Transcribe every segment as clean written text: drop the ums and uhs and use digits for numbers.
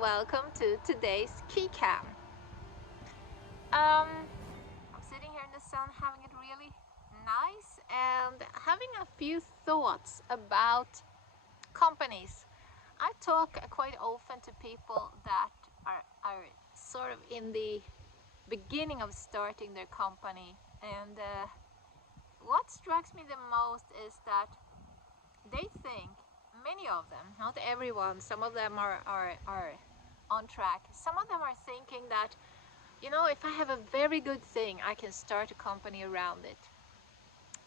welcome to today's KeyCam. I'm sitting here in the sun having it really nice and having a few thoughts about companies. I talk quite often to people that are sort of in the beginning of starting their company, and what strikes me the most is that they think, many of them, not everyone, some of them are on track. Some of them are thinking that, if I have a very good thing, I can start a company around it.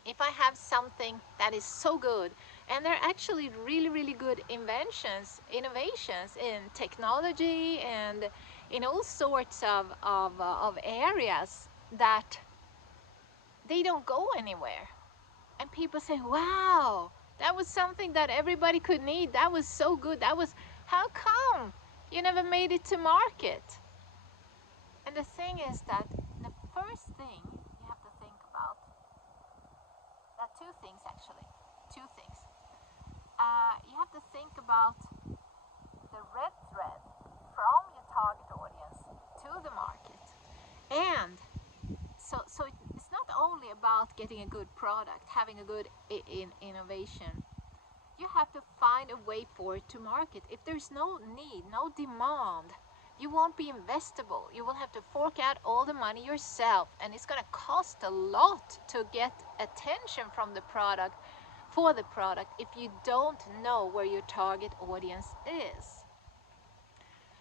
If I have something that is so good, and they're actually really good innovations in technology and in all sorts of areas, that they don't go anywhere. And people say, wow, that was something that everybody could need. That was so good. How come you never made it to market? And the thing is that the first thing you have to think about, there are two things actually, you have to think about the red thread from your target audience to the market. And so it's not only about getting a good product, having a good innovation. You have to find a way for it to market. If there's no need, no demand, you won't be investable. You will have to fork out all the money yourself, and it's going to cost a lot to get attention from the product, for the product, if you don't know where your target audience is.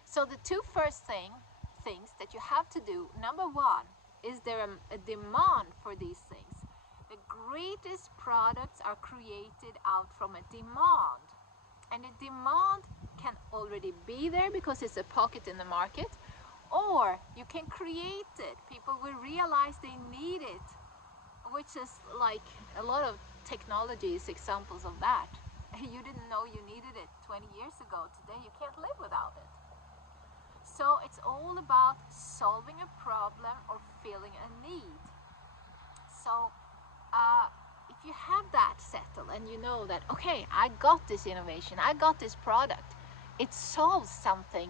So the two first things that you have to do, number one, is there a demand for these things? The greatest products are created out from a demand. And the demand can already be there because it's a pocket in the market, or you can create it. People will realize they need it, which is like a lot of technologies, examples of that. You didn't know you needed it 20 years ago. Today you can't live without it. So it's all about solving a problem or filling a need. So if you have that settled and you know that, okay, I got this innovation, I got this product, it solves something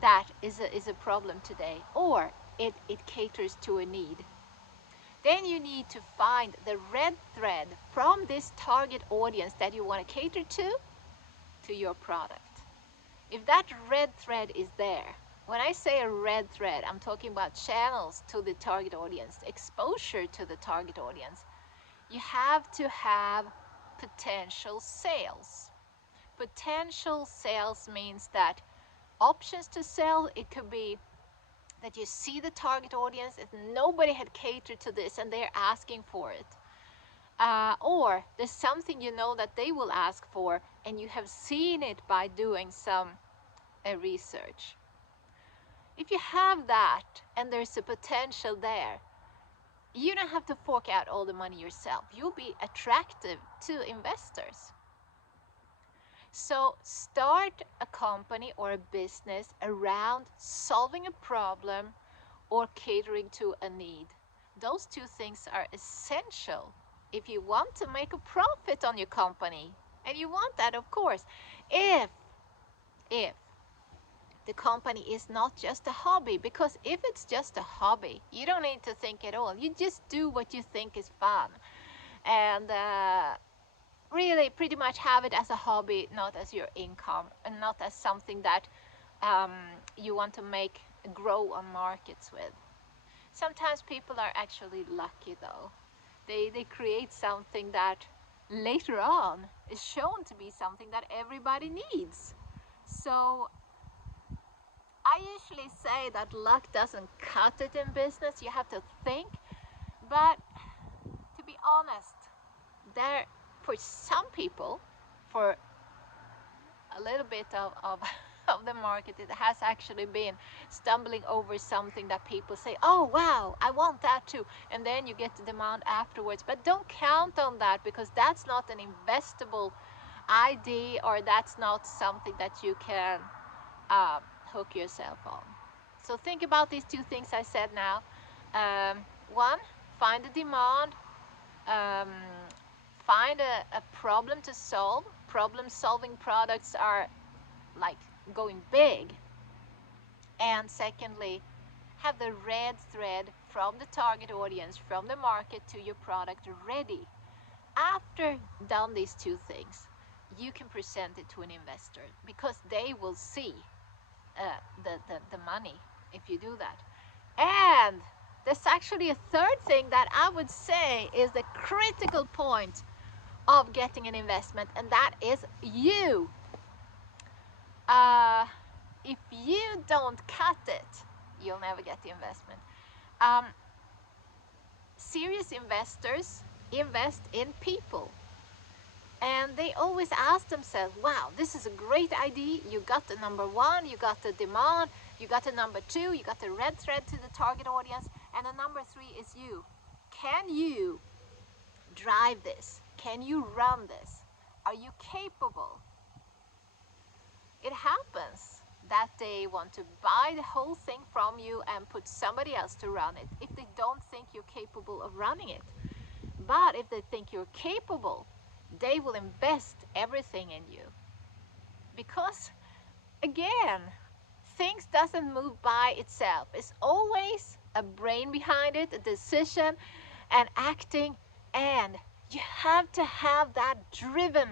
that is a problem today, or it caters to a need, then you need to find the red thread from this target audience that you want to cater to your product. If that red thread is there, when I say a red thread, I'm talking about channels to the target audience, exposure to the target audience. You have to have potential sales. Potential sales means that options to sell, it could be that you see the target audience, if nobody had catered to this and they're asking for it. Or there's something you know that they will ask for, and you have seen it by doing some research. If you have that and there's a potential there, you don't have to fork out all the money yourself. You'll be attractive to investors. So start a company or a business around solving a problem or catering to a need. Those two things are essential if you want to make a profit on your company. And you want that, of course, if the company is not just a hobby. Because if it's just a hobby, you don't need to think at all. You just do what you think is fun, and really pretty much have it as a hobby, not as your income, and not as something that you want to grow on markets with. Sometimes people are actually lucky though. They create something that later on is shown to be something that everybody needs. So I usually say that luck doesn't cut it in business. You have to think. But to be honest, for some people, for a little bit of the market, it has actually been stumbling over something that people say, oh wow, I want that too. And then you get the demand afterwards. But don't count on that, because that's not an investable idea, or that's not something that you can hook yourself on. So think about these two things I said now. One, find a demand, find a problem to solve. Problem solving products are like going big. And secondly, have the red thread from the target audience, from the market to your product ready. After done these two things, you can present it to an investor because they will see the money if you do that. And there's actually a third thing that I would say is the critical point of getting an investment, and that is you. If you don't cut it, you'll never get the investment. Serious investors invest in people. And they always ask themselves, wow, this is a great idea. You got the number one, you got the demand, you got the number two, you got the red thread to the target audience, and the number three is you. Can you drive this? Can you run this? Are you capable? It happens that they want to buy the whole thing from you and put somebody else to run it if they don't think you're capable of running it. But if they think you're capable, they will invest everything in you. Because, again, things doesn't move by itself. It's always a brain behind it, a decision, and acting. And you have to have that driven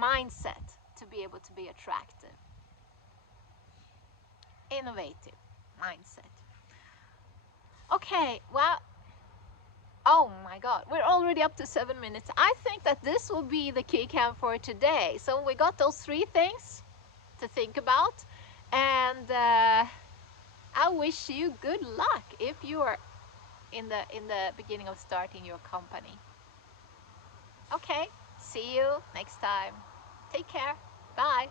mindset to be able to be attractive. Innovative mindset. Okay, well, oh my God, we're already up to 7 minutes. I think that this will be the key cam for today. So we got those three things to think about, and I wish you good luck if you are in the beginning of starting your company. Okay, see you next time. Take care. Bye.